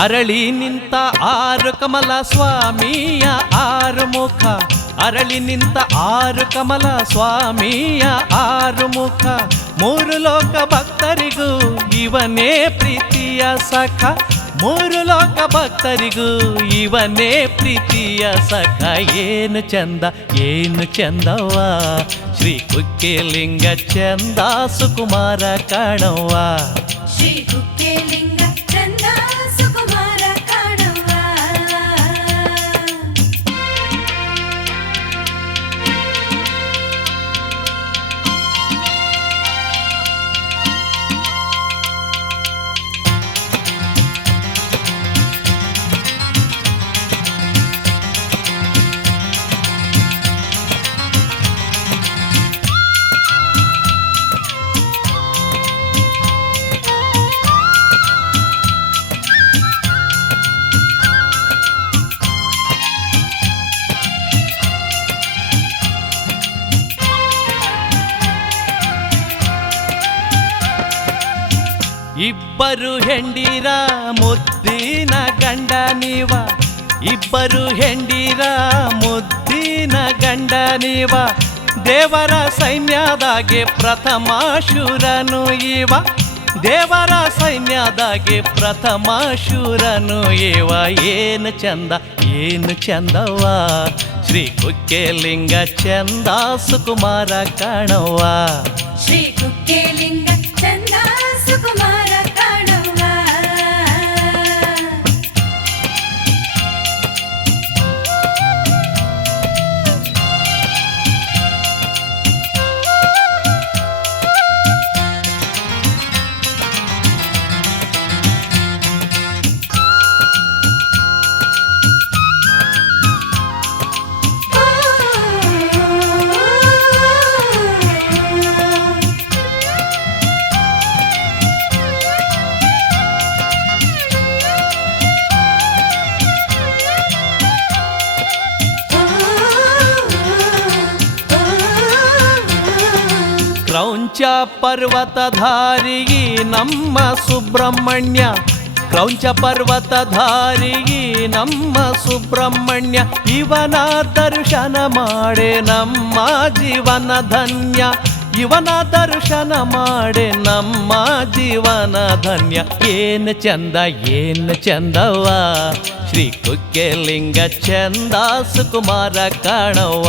ಅರಳಿ ನಿಂತ 6 ಕಮಲ ಸ್ವಾಮಿಯ 6 ಮುಖ ಅರಳಿ ನಿಂತ 6 ಕಮಲ ಸ್ವಾಮಿಯ 6 ಮುಖ 3 ಲೋಕ ಭಕ್ತರಿಗೂ ಇವನೇ ಪ್ರೀತಿಯ ಸಖ 3 ಲೋಕ ಭಕ್ತರಿಗೂ ಇವನೇ ಪ್ರೀತಿಯ ಸಖ ಏನು ಚಂದವ್ವ ಶ್ರೀ ಕುಕ್ಕೆಲಿಂಗ ಚಂದ ಸುಕುಮಾರ ಕಾಣವ್ವ ಶ್ರೀ ಕುಕ್ಕೆಲಿಂಗ ಚಂದ ಸುಕುಮಾರ ಕಾಣವ್ವ ಇಬ್ಬರು ಹೆಂಡಿರ ಮುದ್ದಿನ ಗಂಡ ನೀವ, ಇಬ್ಬರು ಹೆಂಡಿರ ಮುದ್ದಿನ ಗಂಡ ನೀವ, ದೇವರ ಸೈನ್ಯದಾಗೆ ಪ್ರಥಮ ಶೂರನು ಇವ, ದೇವರ ಸೈನ್ಯದಾಗೆ ಪ್ರಥಮ ಶೂರನು ಇವ. ಏನು ಚಂದ ಏನು ಚಂದವ್ವ, ಶ್ರೀ ಕುಕ್ಕೆಲಿಂಗ ಚಂದ ಸುಕುಮಾರ ಕಾಣವ್ವ. ಶ್ರೀ ಕುಕ್ಕೆಲಿಂಗ ಚಂದ ಸುಕುಮಾರ ಕಾಣವ್ವ. ಕ್ರೌಂಚ ಪರ್ವತಧಾರಿಗಿ ನಮ್ಮ ಸುಬ್ರಹ್ಮಣ್ಯ, ಕ್ರೌಂಚ ಪರ್ವತಧಾರಿಗಿ ನಮ್ಮ ಸುಬ್ರಹ್ಮಣ್ಯ, ಇವನ ದರ್ಶನ ಮಾಡೆ ನಮ್ಮ ಜೀವನ ಧನ್ಯ, ಇವನ ದರ್ಶನ ಮಾಡೆ ನಮ್ಮ ಜೀವನ ಧನ್ಯ. ಏನು ಚಂದ ಏನು ಚಂದವ್ವ, ಶ್ರೀ ಕುಕ್ಕೆಲಿಂಗ ಚಂದ ಸುಕುಮಾರ ಕಾಣವ್ವ.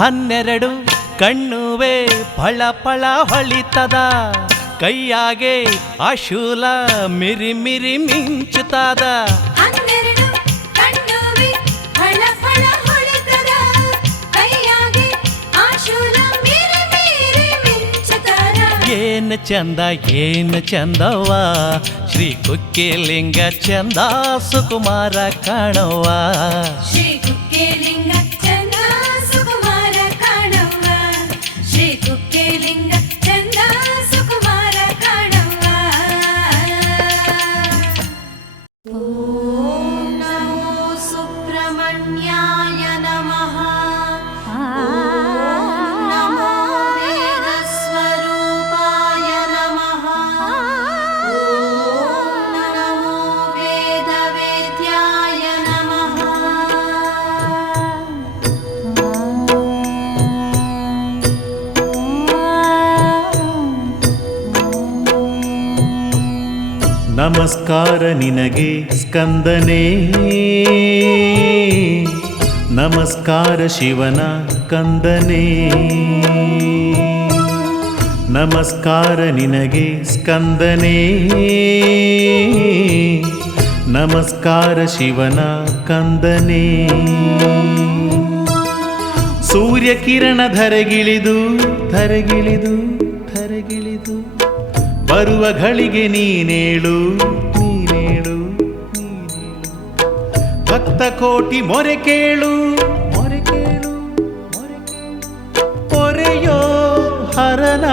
12 ಕಣ್ಣುವೆ ಫಳ ಫಳ ಹೊಳಿತದ, ಕೈಯಾಗೆ ಆಶೂಲ ಮಿರಿ ಮಿರಿ ಮಿಂಚುತ್ತದ. 12 ಕಣ್ಣುವೆ ಫಳ ಫಳ ಹೊಳಿತದ, ಕೈಯಾಗೆ ಆಶೂಲ ಮಿರಿ ಮಿರಿ ಮಿಂಚುತ್ತದ. ಏನು ಚಂದ ಏನು ಚಂದವ್ವ, ಶ್ರೀ ಕುಕ್ಕೆಲಿಂಗ ಚಂದ ಸುಕುಮಾರ ಕಾಣವ್ವ. ಶ್ರೀ ಕುಕ್ಕೆಲಿಂಗ ಚಂದ ಸುಕುಮಾರ ಕಾಣವ್ವ. ಶ್ರೀ ಕುಕ್ಕೆಲಿಂಗ ಚಂದ ಸುಕುಮಾರ ಕಾಣವ್ವ. ಓಂ ನಮೋ ಸುಬ್ರಹ್ಮಣ್ಯಾಯ ನಮಃ. ಓಂ ನಮೋ ವೇದ ಸ್ವರೂಪಾಯ ನಮಃ. ಓಂ ನಮೋ ವೇದ ವೇದ್ಯಾಯ ನಮಃ. ನಮಸ್ಕಾರ ನಿನಗೆ ಸ್ಕಂದನೇ, ನಮಸ್ಕಾರ ಶಿವನ ಕಂದನೇ, ನಮಸ್ಕಾರ ನಿನಗೆ ಸ್ಕಂದನೇ, ನಮಸ್ಕಾರ ಶಿವನ ಕಂದನೇ. ಸೂರ್ಯಕಿರಣ ಧರೆಗಿಳಿದು ಧರೆಗಿಳಿದು ಧರೆಗಿಳಿದು ಬರುವ ಘಳಿಗೆ ನೀನೇಳು ನೀನೇಳು ನೀನೇಳು. ಭಕ್ತ ಕೋಟಿ ಮೊರೆ ಕೇಳು ಮೊರೆ ಕೇಳು ಮೊರೆ ಕೇಳು. ಪೊರೆಯೋ ಹರನ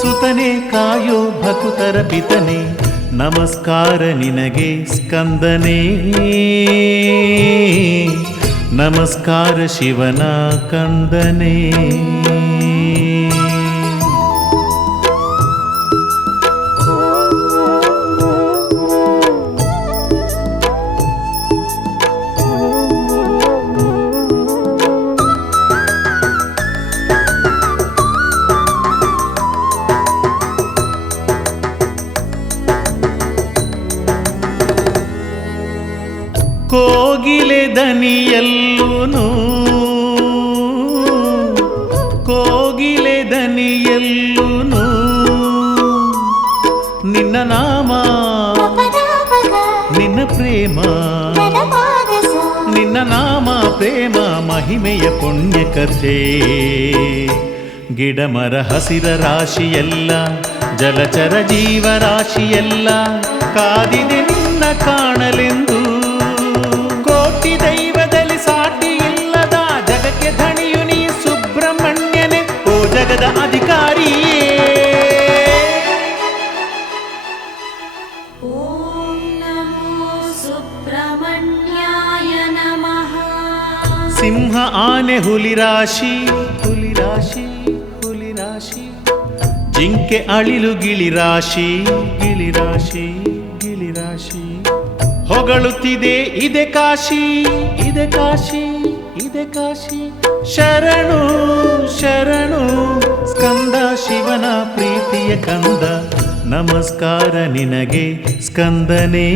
ಸುತನೆ ಕಾಯೋ ಭಕುತರ ಪಿತನೆ, ನಮಸ್ಕಾರ ನಿನಗೆ ಸ್ಕಂದನೇ, ನಮಸ್ಕಾರ ಶಿವನ ಕಂದನೇ. ಕೋಗಿಲೆ ದನಿಯಲ್ಲೂನು ಕೋಗಿಲೆ ದನಿಯಲ್ಲೂನು ನಿನ್ನ ನಾಮ ನಿನ್ನ ಪ್ರೇಮ, ನಿನ್ನ ನಾಮ ಪ್ರೇಮ ಮಹಿಮೆಯ ಪುಣ್ಯ ಕಥೆ. ಗಿಡ ಮರ ಹಸಿರ ರಾಶಿಯೆಲ್ಲ ಜಲಚರ ಜೀವರಾಶಿಯೆಲ್ಲ ಕಾದಿದೆ ನಿನ್ನ ಕಾಣಲೆಂದು. ಕೋಟಿ ದೈವದಲ್ಲಿ ಸಾಟಿ ಇಲ್ಲದ ಜಗಕ್ಕೆ ಧಣಿಯು ನೀ ಸುಬ್ರಹ್ಮಣ್ಯನೇ, ಓ ಜಗದ ಅಧಿಕಾರಿಯೇ. ಓಂ ನಮೋ ಸುಬ್ರಹ್ಮಣ್ಯಾಯ ನಮಃ. ಸಿಂಹ ಆನೆ ಹುಲಿ ರಾಶಿ ಹುಲಿ ರಾಶಿ ಹುಲಿ ರಾಶಿ, ಜಿಂಕೆ ಅಳಿಲು ಗಿಳಿರಾಶಿ ಗಿಳಿರಾಶಿ ಗಿಳಿರಾಶಿ ಹೊಗಳುತ್ತಿದೆ ಇದೆ ಕಾಶಿ ಇದೆ ಕಾಶಿ ಇದೆ ಕಾಶಿ ಶರಣು ಶರಣು ಸ್ಕಂದ ಶಿವನ ಪ್ರೀತಿಯ ಕಂದ ನಮಸ್ಕಾರ ನಿನಗೆ ಸ್ಕಂದನೇ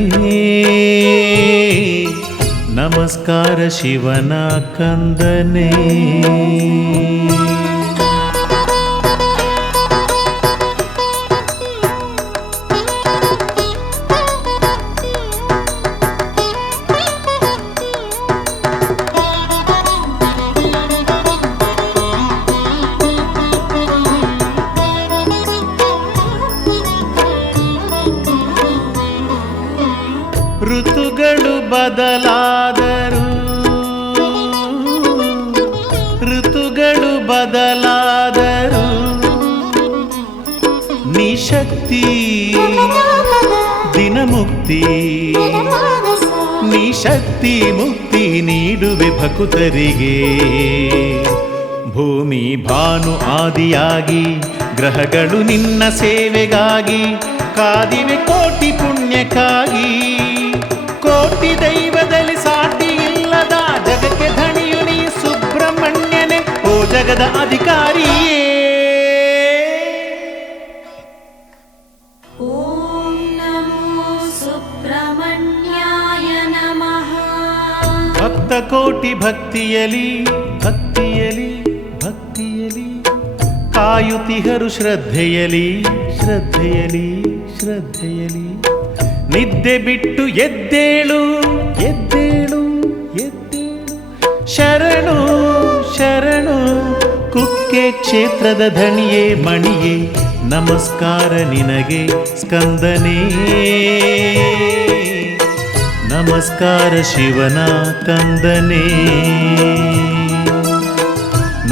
ನಮಸ್ಕಾರ ಶಿವನ ಕಂದನೇ ಋತುಗಳು ಬದಲಾದರು ಋತುಗಳು ಬದಲಾದರು ನಿಶಕ್ತಿ ದಿನಮುಕ್ತಿ ನಿಶಕ್ತಿ ಮುಕ್ತಿ ನೀಡುವೆ ಭಕುತರಿಗೆ ಭೂಮಿ ಭಾನು ಆದಿಯಾಗಿ ಗ್ರಹಗಳು ನಿನ್ನ ಸೇವೆಗಾಗಿ ಕಾದಿವೆ ಕೋಟಿ ಪುಣ್ಯಕ್ಕಾಗಿ ಕೋಟಿ ದೈವದಲ್ಲಿ ಸಾಟಿ ಇಲ್ಲದ ಜಗಕ್ಕೆ ಧಣಿಯು ನೀ ಸುಬ್ರಹ್ಮಣ್ಯನೇ ಓ ಜಗದ ಅಧಿಕಾರಿಯೇ ಓಂ ನಮೋ ಸುಬ್ರಹ್ಮಣ್ಯಾಯ ನಮಃ ಭಕ್ತ ಕೋಟಿ ಭಕ್ತಿಯಲಿ ಭಕ್ತಿಯಲಿ ಭಕ್ತಿಯಲಿ ಕಾಯುತಿಹರು ಶ್ರದ್ಧೆಯಲಿ ಶ್ರದ್ಧೆಯಲಿ ಶ್ರದ್ಧೆಯಲಿ ನಿದ್ದೆ ಬಿಟ್ಟು ಎದ್ದೇಳು ಎದ್ದೇಳು ಎದ್ದೇಳು ಶರಣು ಶರಣು ಕುಕ್ಕೆ ಕ್ಷೇತ್ರದ ಧಣಿಯೇ ಮಣಿಯೇ ನಮಸ್ಕಾರ ನಿನಗೆ ಸ್ಕಂದನೇ ನಮಸ್ಕಾರ ಶಿವನ ಕಂದನೇ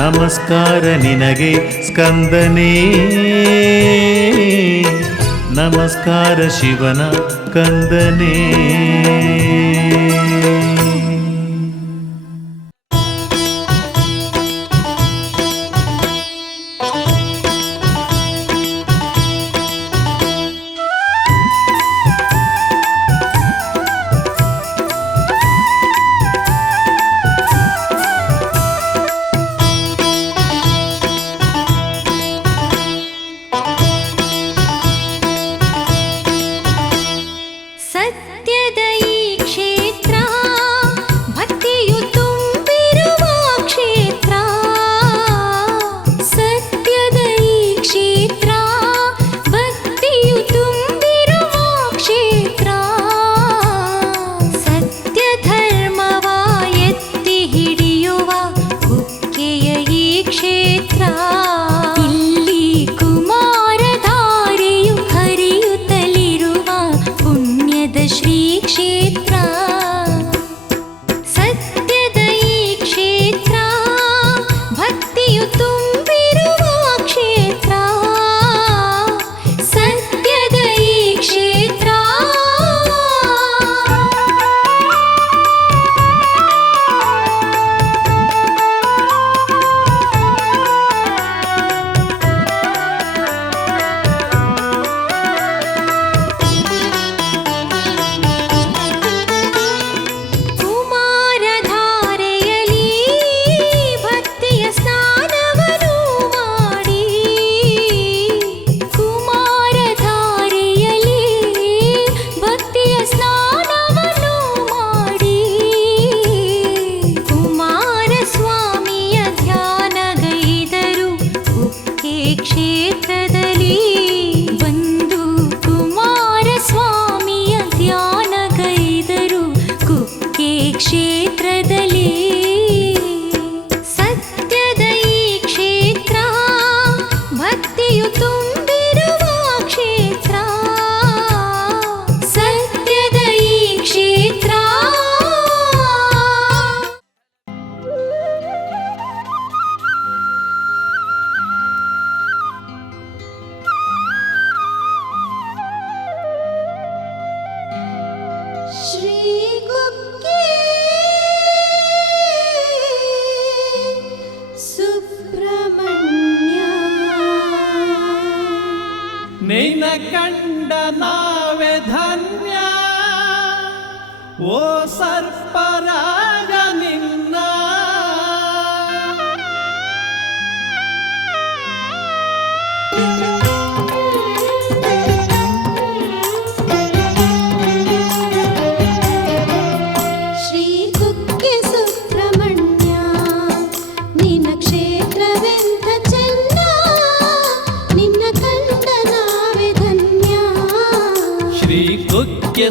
ನಮಸ್ಕಾರ ನಿನಗೆ ಸ್ಕಂದನೇ ನಮಸ್ಕಾರ ಶಿವನ ಕಂದನೇ ಸತ್ಯದ ಈ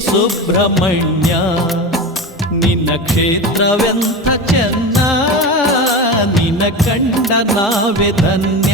ಸುಬ್ರಹ್ಮಣ್ಯ ನಿನ್ನ ಕ್ಷೇತ್ರವೆಂಥ ಚೆನ್ನ, ನಿನ್ನ ಕಂಡ ನಾವೇ ಧನ್ಯ.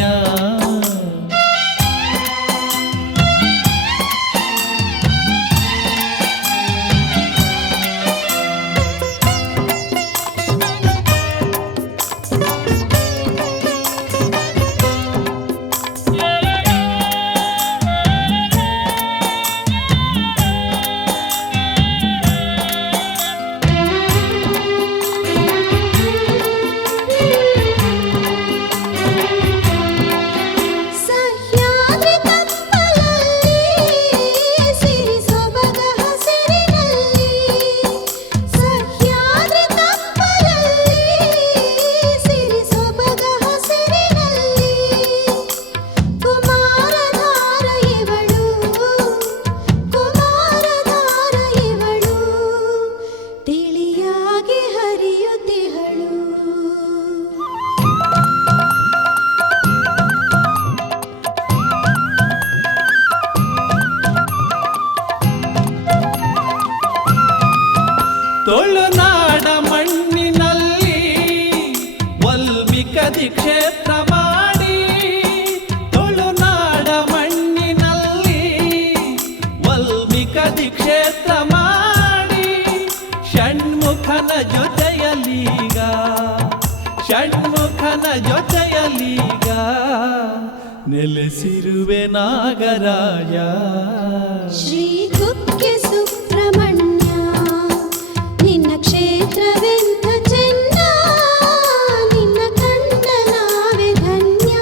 ತುಳುನಾಡ ಮಣ್ಣಿನಲ್ಲಿ ವಲ್ಮೀಕದಿ ಕ್ಷೇತ್ರ ಮಾಡಿ, ತುಳುನಾಡ ಮಣ್ಣಿನಲ್ಲಿ ವಲ್ಮೀಕದಿ ಕ್ಷೇತ್ರ ಮಾಡಿ, ಷಣ್ಮುಖನ ಜೊತೆಯಲೀಗ, ಷಣ್ಮುಖನ ಜೊತೆಯಲೀಗ ನೆಲೆಸಿರುವೆ ನಾಗರಾಜ. ಶ್ರೀ ಕುಕ್ಕೆ ಸುಬ್ರಹ್ಮಣ್ಯ ನಿನ್ನ ಕ್ಷೇತ್ರವೆಂಥ ಚೆನ್ನ, ನಿನ್ನ ಕಂಡ ನಾವೇ ಧನ್ಯ.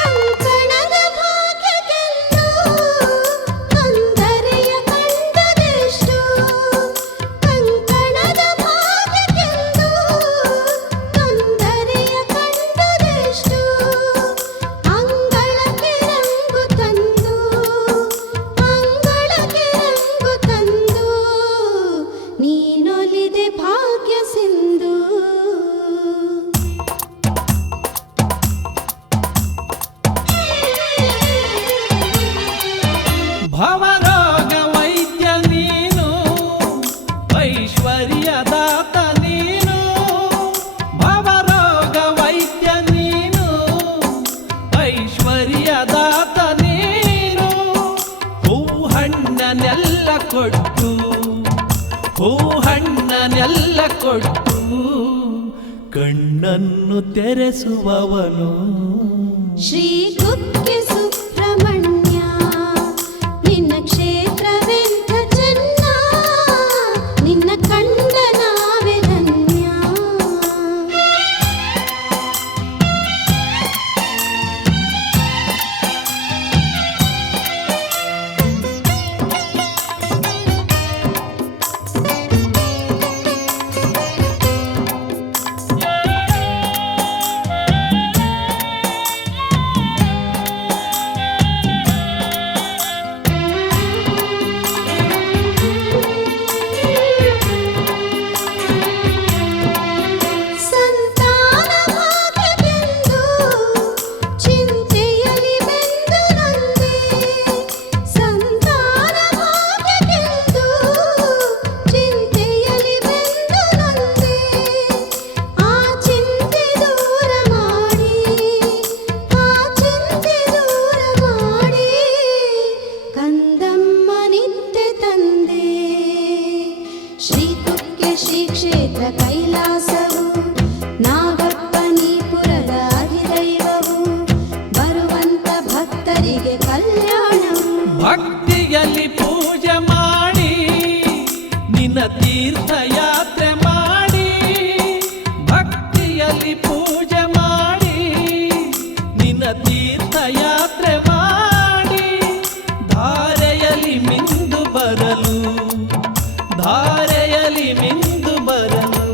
ಕಂಕಣದ ಭಾಗ್ಯಕ್ಕೆಂದು ಕಂದರೆಯ ಕಂಡದೆಷ್ಟು, ಕಂಕಣದ ಭಾಗ್ಯಕ್ಕೆಂದು ಕಂದರೆಯ ಕಂಡದೆಷ್ಟು. ಅಂಗಳಕ್ಕೆ ರಂಗು ತಂದು, ಅಂಗಳಕ್ಕೆ ರಂಗು ತಂದು ನೀನೊಲಿದೆ ಭಾಗ್ಯ ಸಿಂಧು. ಭವರೋಗ ವೈದ್ಯ ನೀನು, ಐಶ್ವರ್ಯದಾತ ನೀನು. ಭವರೋಗ ವೈದ್ಯ ನೀನು, ಐಶ್ವರ್ಯದಾತ ನೀನು. ಹೂಹಣ್ಣನೆಲ್ಲ ಕೊಟ್ಟು, ಹೂಹಣ್ಣನೆಲ್ಲ ಕೊಟ್ಟು ಕಣ್ಣನ್ನು ತೆರೆಸುವವನು. ಶ್ರೀ ಕುಕ್ಕೆ ಸುಬ್ರಹ್ಮಣ್ಯ ನಿನ್ನ ಕ್ಷೇತ್ರವೆಂಥ ಚೆನ್ನ, ನಿನ್ನ ಕಂಡ ನಾವೇ ಧನ್ಯ. ಸಂತಾನ ಭಾಗ್ಯಕ್ಕೆಂದು ಚಿಂತೆಯಲಿ ಬೆಂದು ನೊಂದೆ, ಸಂತಾನ ಭಾಗ್ಯಕ್ಕೆಂದು ಚಿಂತೆಯಲಿ ಬೆಂದು ನೊಂದೆ. ಆ ಚಿಂತೆ ದೂರ ಮಾಡಿ, ಆ ಚಿಂತೆ ದೂರ ಮಾಡಿ ಕಂದಮ್ಮ ನಿತ್ಯ ತಂದೆ. ಶ್ರೀ ಕುಕ್ಕೆ ಶ್ರೀ ಕ್ಷೇತ್ರ ಕೈಲಾಸವು, ನಾಗಪ್ಪನೀಪುರದ ಅಧಿದೈವವು, ಬರುವಂತ ಭಕ್ತರಿಗೆ ಕಲ್ಯಾಣವು. ಭಕ್ತಿಯಲ್ಲಿ ಪೂಜೆ ಮಾಡಿ, ನಿನ್ನ ತೀರ್ಥಯಾತ್ರೆ ಮಾಡಿ, ಭಕ್ತಿಯಲ್ಲಿ ಪೂಜೆ ಮಾಡಿ, ನಿನ್ನ ತೀರ್ಥಯಾತ್ರೆ ಮಾಡಿ, ಧಾರೆಯಲ್ಲಿ ಮಿಂದು ಬರಲು, ಧಾರೆಯಲ್ಲಿ ಮಿಂದು ಬರಲು,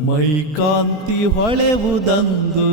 'ಮೈ ಕಾಂತಿ ಹೊಳೆವುದಂದು